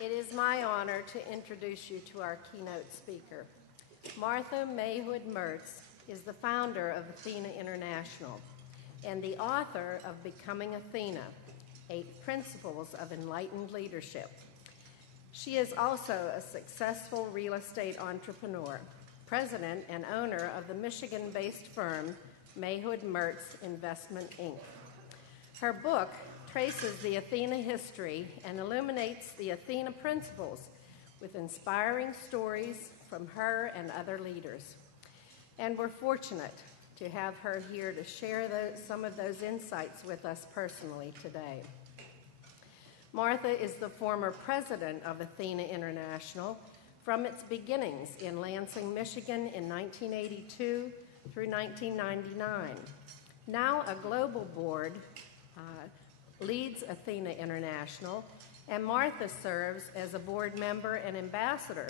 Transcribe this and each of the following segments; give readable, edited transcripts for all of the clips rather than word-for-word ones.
It is my honor to introduce you to our keynote speaker. Martha Mayhood Mertz is the founder of ATHENA International and the author of Becoming Athena, 8 Principles of Enlightened Leadership. She is also a successful real estate entrepreneur, president and owner of the Michigan-based firm Mayhood Mertz Investment, Inc. Her book traces the Athena history and illuminates the Athena principles with inspiring stories from her and other leaders. And we're fortunate to have her here to share some of those insights with us personally today. Martha is the former president of ATHENA International from its beginnings in Lansing, Michigan in 1982 through 1999. Now a global board leads ATHENA International, and Martha serves as a board member and ambassador,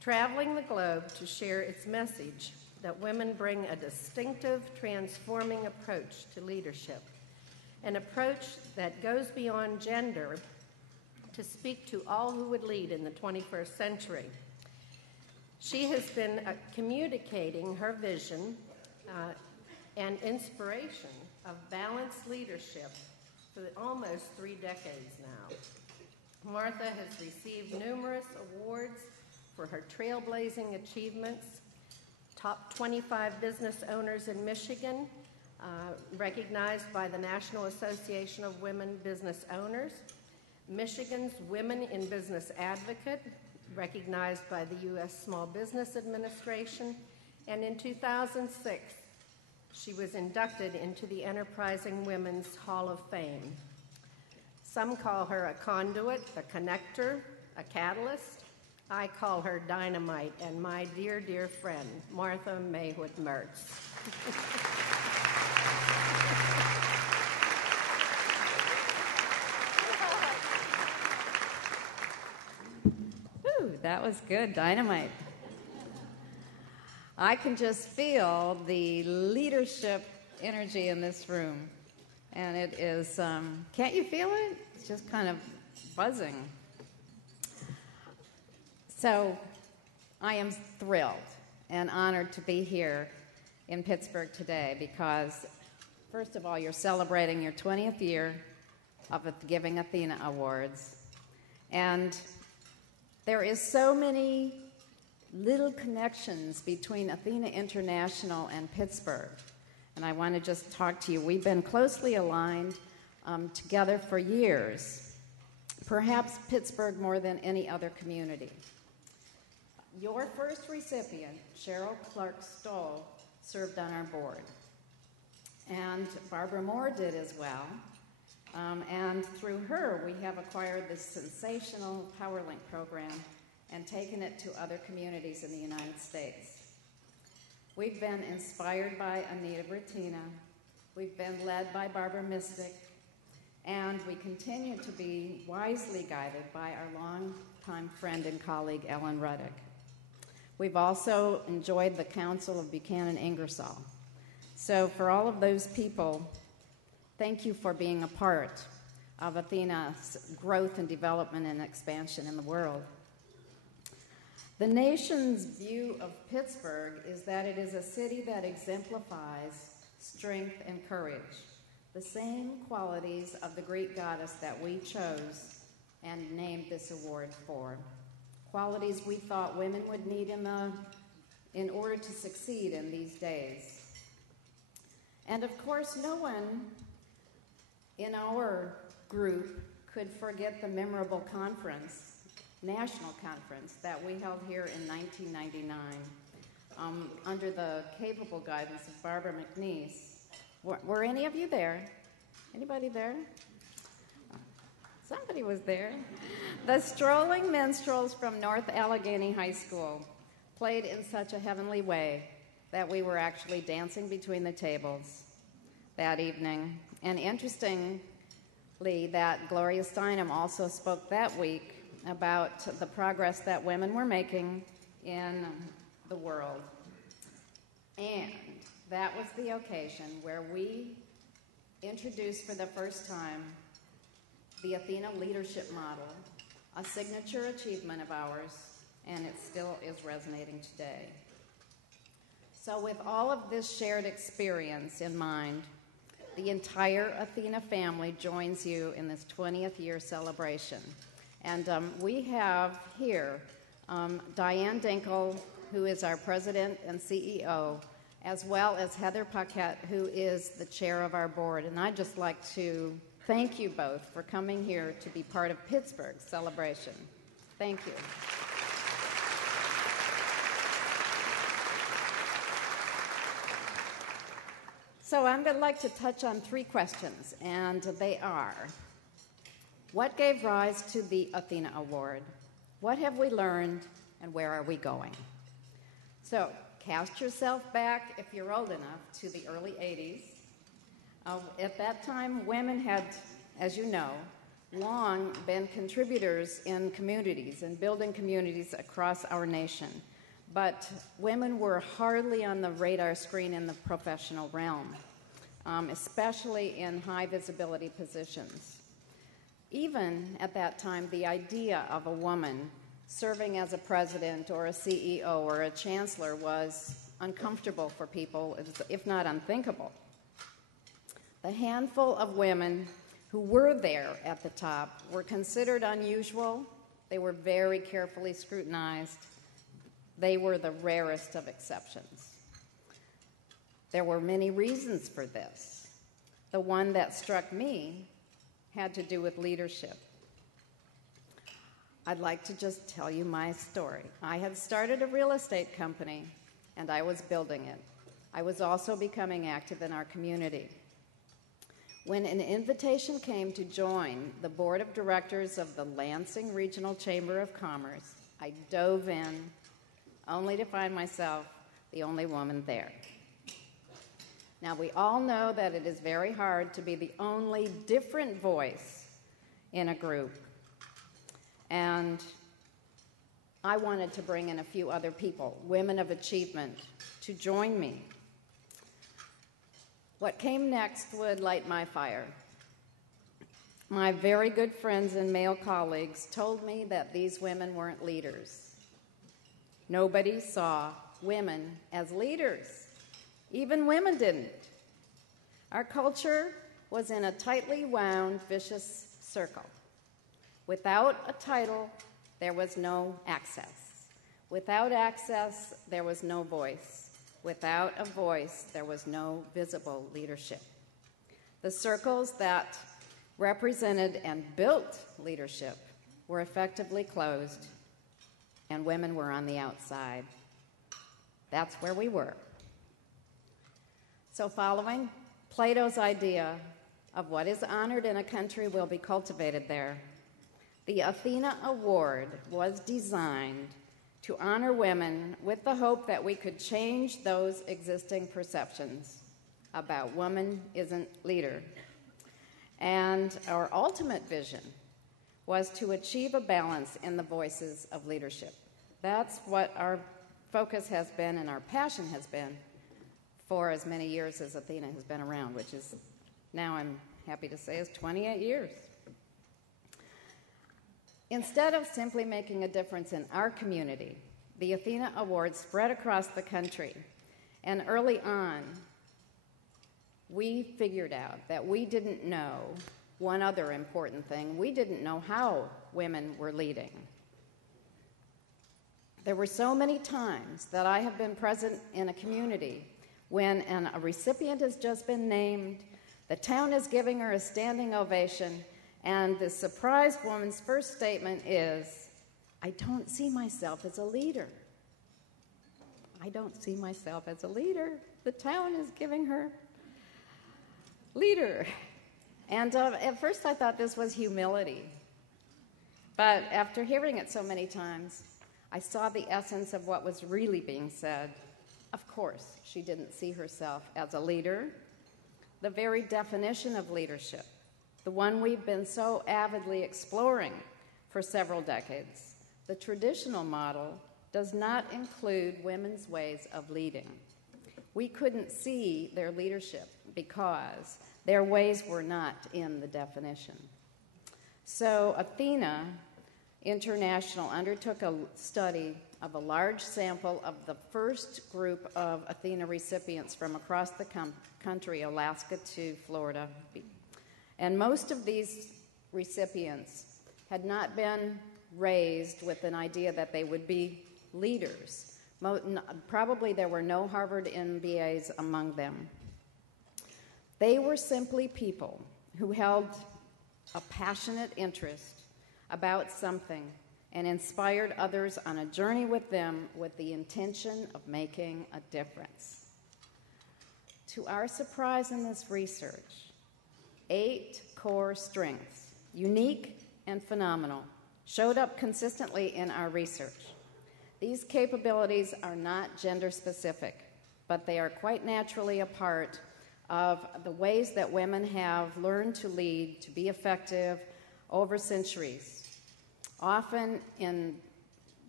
traveling the globe to share its message that women bring a distinctive, transforming approach to leadership, an approach that goes beyond gender to speak to all who would lead in the 21st century. She has been communicating her vision and inspiration of balanced leadership for almost 3 decades now. Martha has received numerous awards for her trailblazing achievements. Top 25 business owners in Michigan, recognized by the National Association of Women Business Owners. Michigan's Women in Business Advocate, recognized by the U.S. Small Business Administration. And in 2006, she was inducted into the Enterprising Women's Hall of Fame. Some call her a conduit, a connector, a catalyst. I call her dynamite, and my dear, dear friend, Martha Mayhood Mertz. Ooh, that was good, dynamite. I can just feel the leadership energy in this room. And it is, can't you feel it? It's just kind of buzzing. So I am thrilled and honored to be here in Pittsburgh today because, first of all, you're celebrating your 20th year of the Giving Athena Awards. And there is so many little connections between Athena International and Pittsburgh. And I want to just talk to you. We've been closely aligned together for years, perhaps Pittsburgh more than any other community. Your first recipient, Cheryl Clark Stoll, served on our board. And Barbara Moore did as well. And through her, we have acquired this sensational PowerLink program and taken it to other communities in the United States. We've been inspired by Anita Bertina. We've been led by Barbara Mystic. And we continue to be wisely guided by our longtime friend and colleague, Ellen Ruddick. We've also enjoyed the counsel of Buchanan Ingersoll. So for all of those people, thank you for being a part of Athena's growth and development and expansion in the world. The nation's view of Pittsburgh is that it is a city that exemplifies strength and courage, the same qualities of the Greek goddess that we chose and named this award for. Qualities we thought women would need in order to succeed in these days. And of course, no one in our group could forget the memorable national conference that we held here in 1999 under the capable guidance of Barbara McNeese. Were any of you there? Anybody there? Somebody was there. The strolling minstrels from North Allegheny High School played in such a heavenly way that we were actually dancing between the tables that evening. And interestingly, that Gloria Steinem also spoke that week about the progress that women were making in the world. And that was the occasion where we introduced for the first time the Athena leadership model a signature achievement of ours, and it still is resonating today. So with all of this shared experience in mind, the entire ATHENA family joins you in this 20th year celebration. And we have here Diane Dinkle, who is our president and CEO, as well as Heather Paquette, who is the chair of our board. And I'd just like to thank you both for coming here to be part of Pittsburgh's celebration. Thank you. So I'm going to like to touch on 3 questions, and they are: what gave rise to the ATHENA Award? What have we learned, and where are we going? So cast yourself back, if you're old enough, to the early 80s. At that time, women had, as you know, long been contributors in communities and building communities across our nation. But women were hardly on the radar screen in the professional realm, especially in high visibility positions. Even at that time, the idea of a woman serving as a president or a CEO or a chancellor was uncomfortable for people, if not unthinkable. The handful of women who were there at the top were considered unusual. They were very carefully scrutinized. They were the rarest of exceptions. There were many reasons for this. The one that struck me had to do with leadership. I'd like to just tell you my story. I had started a real estate company, and I was building it. I was also becoming active in our community. When an invitation came to join the board of directors of the Lansing Regional Chamber of Commerce, I dove in, only to find myself the only woman there. Now, we all know that it is very hard to be the only different voice in a group. And I wanted to bring in a few other people, women of achievement, to join me. What came next would light my fire. My very good friends and male colleagues told me that these women weren't leaders. Nobody saw women as leaders. Even women didn't. Our culture was in a tightly wound, vicious circle. Without a title, there was no access. Without access, there was no voice. Without a voice, there was no visible leadership. The circles that represented and built leadership were effectively closed, and women were on the outside. That's where we were. So following Plato's idea of what is honored in a country will be cultivated there, the ATHENA Award was designed to honor women with the hope that we could change those existing perceptions about woman isn't leader. And our ultimate vision was to achieve a balance in the voices of leadership. That's what our focus has been and our passion has been for as many years as ATHENA has been around, which is now, I'm happy to say, is 28 years. Instead of simply making a difference in our community, the ATHENA Award spread across the country. And early on, we figured out that we didn't know one other important thing. We didn't know how women were leading. There were so many times that I have been present in a community when a recipient has just been named, the town is giving her a standing ovation, and the surprised woman's first statement is, I don't see myself as a leader. I don't see myself as a leader. The town is giving her leader. And at first I thought this was humility. But after hearing it so many times, I saw the essence of what was really being said. Of course, she didn't see herself as a leader. The very definition of leadership, the one we've been so avidly exploring for several decades, the traditional model does not include women's ways of leading. We couldn't see their leadership because their ways were not in the definition. So ATHENA, International undertook a study of a large sample of the first group of ATHENA recipients from across the country, Alaska to Florida. And most of these recipients had not been raised with an idea that they would be leaders. Probably there were no Harvard MBAs among them. They were simply people who held a passionate interest about something and inspired others on a journey with them with the intention of making a difference. To our surprise in this research, 8 core strengths, unique and phenomenal, showed up consistently in our research. These capabilities are not gender specific, but they are quite naturally a part of the ways that women have learned to lead, to be effective over centuries, often in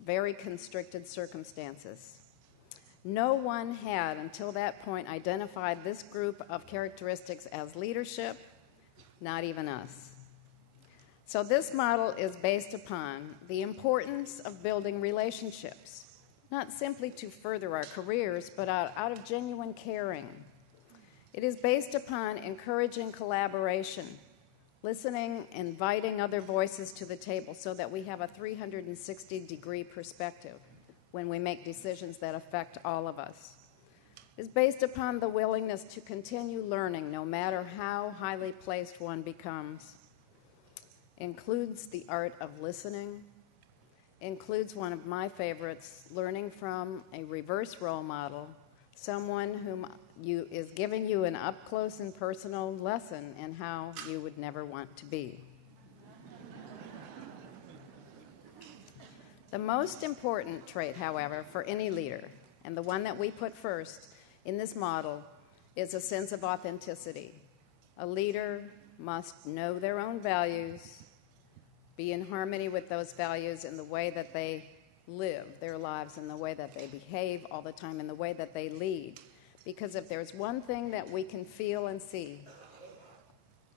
very constricted circumstances. No one had, until that point, identified this group of characteristics as leadership, not even us. So this model is based upon the importance of building relationships, not simply to further our careers, but out of genuine caring. It is based upon encouraging collaboration, listening, inviting other voices to the table so that we have a 360-degree perspective when we make decisions that affect all of us. It is based upon the willingness to continue learning no matter how highly placed one becomes. Includes the art of listening, includes one of my favorites, learning from a reverse role model, someone whom is giving you an up-close and personal lesson in how you would never want to be. The most important trait, however, for any leader, and the one that we put first in this model, is a sense of authenticity. A leader must know their own values, be in harmony with those values in the way that they live their lives, in the way that they behave all the time, in the way that they lead. Because if there's one thing that we can feel and see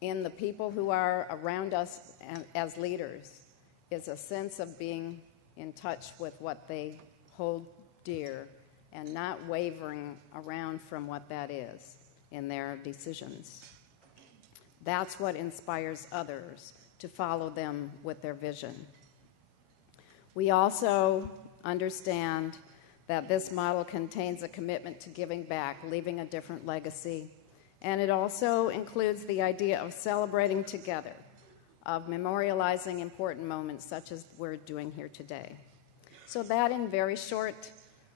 in the people who are around us as leaders, is a sense of being in touch with what they hold dear and not wavering around from what that is in their decisions. That's what inspires others to follow them with their vision. We also understand that this model contains a commitment to giving back, leaving a different legacy, and it also includes the idea of celebrating together, of memorializing important moments such as we're doing here today. So that, in very short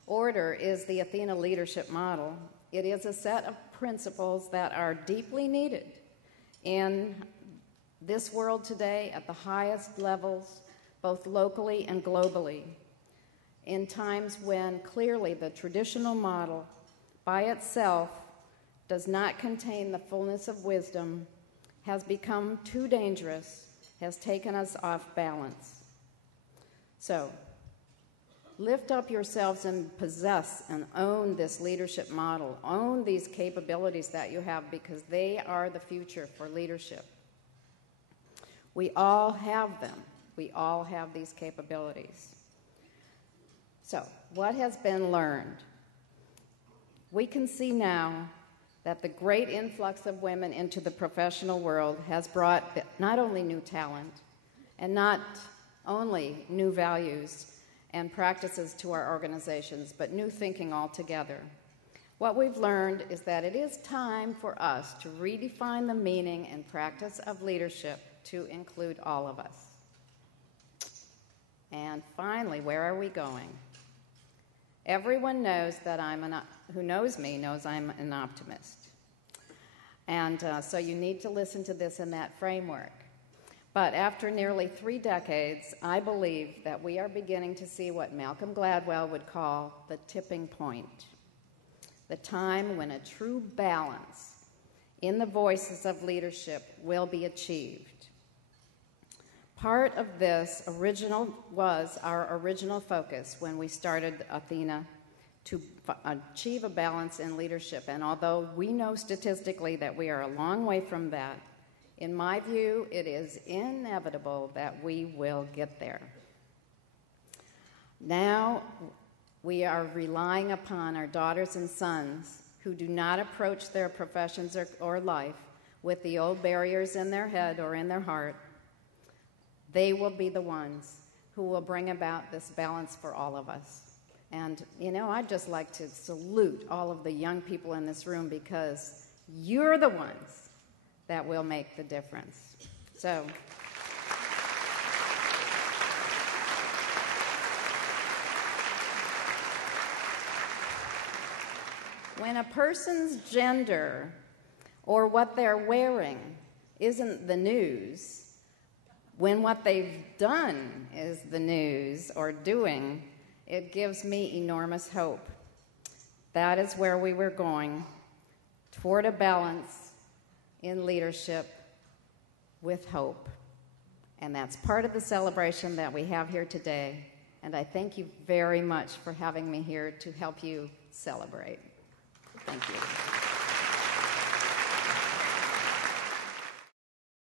order, is the ATHENA leadership model. It is a set of principles that are deeply needed in this world today at the highest levels, both locally and globally, in times when clearly the traditional model by itself does not contain the fullness of wisdom, has become too dangerous, has taken us off balance. So, lift up yourselves and possess and own this leadership model. Own these capabilities that you have, because they are the future for leadership. We all have them. We all have these capabilities. So, what has been learned? We can see now that the great influx of women into the professional world has brought not only new talent and not only new values and practices to our organizations, but new thinking altogether. What we've learned is that it is time for us to redefine the meaning and practice of leadership to include all of us. And finally, where are we going? Everyone knows that who knows me knows I'm an optimist. And so you need to listen to this in that framework. But after nearly 3 decades, I believe that we are beginning to see what Malcolm Gladwell would call the tipping point, the time when a true balance in the voices of leadership will be achieved. Part of this was our original focus when we started ATHENA, to achieve a balance in leadership. And although we know statistically that we are a long way from that, in my view, it is inevitable that we will get there. Now we are relying upon our daughters and sons who do not approach their professions or life with the old barriers in their head or in their heart. They will be the ones who will bring about this balance for all of us. And, you know, I'd just like to salute all of the young people in this room because you're the ones that will make the difference. So, when a person's gender or what they're wearing isn't the news, when what they've done is the news or doing, it gives me enormous hope. That is where we were going, toward a balance in leadership with hope. And that's part of the celebration that we have here today. And I thank you very much for having me here to help you celebrate. Thank you.